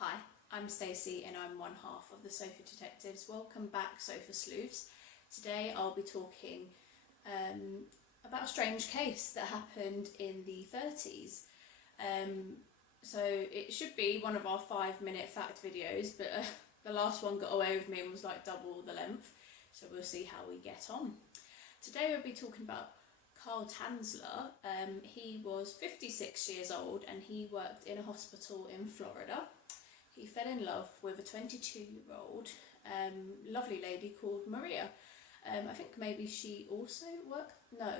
Hi, I'm Stacey and I'm one half of the Sofa Detectives. Welcome back, Sofa Sleuths. Today I'll be talking about a strange case that happened in the 30s. So it should be one of our 5-minute fact videos, but the last one got away with me and was like double the length. So we'll see how we get on. Today we'll be talking about Carl Tanzler. He was 56 years old and he worked in a hospital in Florida. He fell in love with a 22-year-old lovely lady called Maria. I think maybe she also worked, no,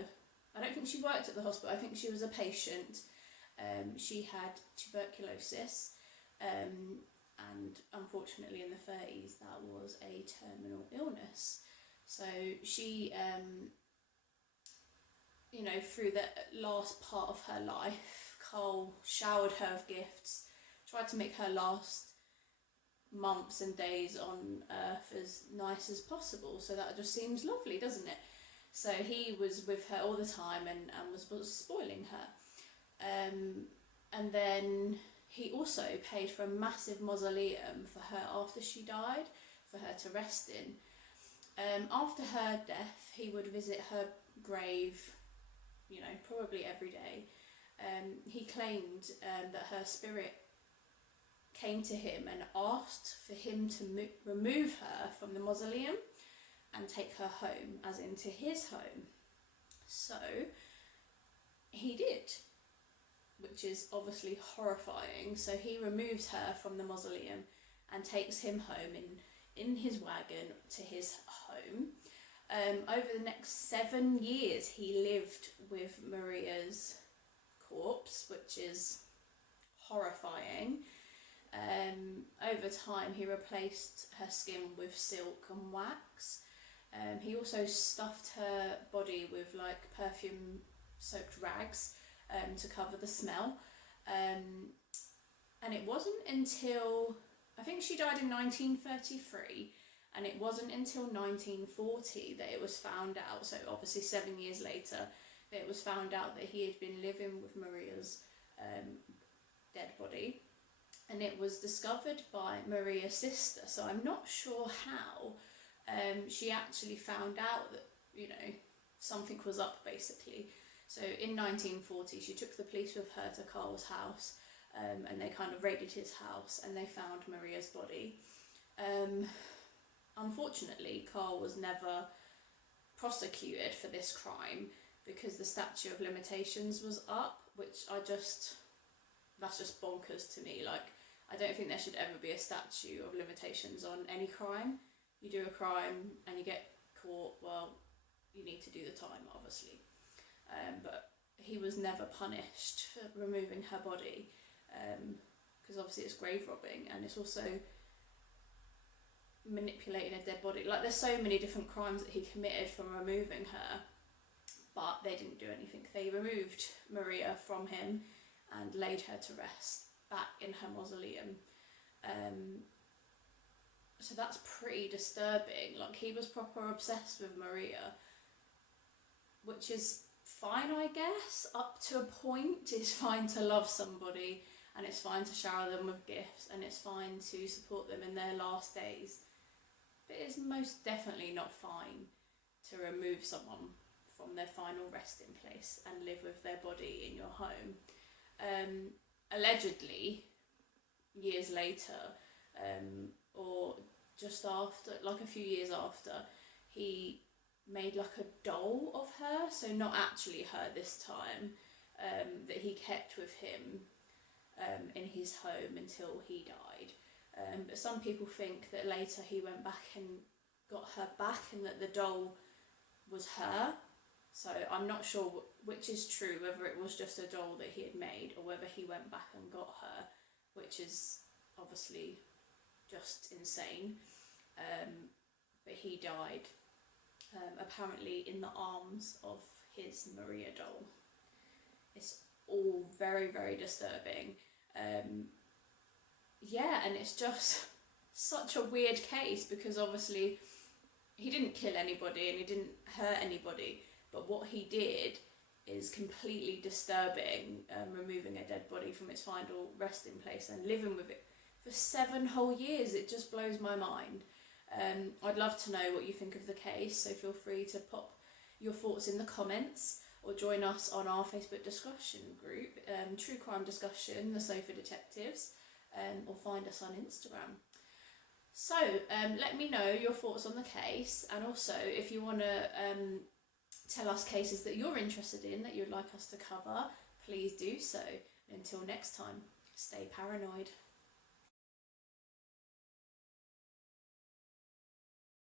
I don't think she worked at the hospital, I think she was a patient. She had tuberculosis and unfortunately in the 30s that was a terminal illness. So she, through the last part of her life, Carl showered her with gifts, tried to make her last months and days on earth as nice as possible. So that just seems lovely, doesn't it? So he was with her all the time and was spoiling her. And then he also paid for a massive mausoleum for her after she died, for her to rest in. After her death, he would visit her grave, probably every day. He claimed that her spirit came to him and asked for him to remove her from the mausoleum and take her home, as into his home. So he did, which is obviously horrifying. So he removes her from the mausoleum and takes him home in his wagon to his home. Over the next 7 years he lived with Maria's corpse, which is horrifying. Over time he replaced her skin with silk and wax. He also stuffed her body with like perfume soaked rags to cover the smell. And it wasn't until, I think she died in 1933, and it wasn't until 1940 that it was found out, so obviously 7 years later, that it was found out that he had been living with Maria's dead body. And it was discovered by Maria's sister, so I'm not sure how she actually found out that, something was up, basically. So in 1940 she took the police with her to Carl's house, and they kind of raided his house and they found Maria's body. Unfortunately, Carl was never prosecuted for this crime because the statute of limitations was up, which that's just bonkers to me. Like, I don't think there should ever be a statute of limitations on any crime. You do a crime and you get caught, well, you need to do the time, obviously. But he was never punished for removing her body, because obviously it's grave robbing and it's also manipulating a dead body. Like, there's so many different crimes that he committed from removing her, but they didn't do anything. They removed Maria from him and laid her to rest back in her mausoleum. So that's pretty disturbing. Like, he was proper obsessed with Maria, which is fine, I guess, up to a point. It's fine to love somebody and it's fine to shower them with gifts and it's fine to support them in their last days, but it's most definitely not fine to remove someone from their final resting place and live with their body in your home. Allegedly, years later, or just after, like a few years after, he made like a doll of her, so not actually her this time, that he kept with him in his home until he died. But some people think that later he went back and got her back and that the doll was her. So I'm not sure which is true, whether it was just a doll that he had made or whether he went back and got her, which is obviously just insane. But he died apparently in the arms of his Maria doll. It's all very, very disturbing. Yeah, and it's just such a weird case because obviously he didn't kill anybody and he didn't hurt anybody, but what he did is completely disturbing, removing a dead body from its final resting place and living with it for 7 whole years. It just blows my mind. I'd love to know what you think of the case, so feel free to pop your thoughts in the comments or join us on our Facebook discussion group, True Crime Discussion, the Sofa Detectives, or find us on Instagram. So let me know your thoughts on the case, and also if you want to tell us cases that you're interested in that you'd like us to cover, please do so. Until next time, stay paranoid.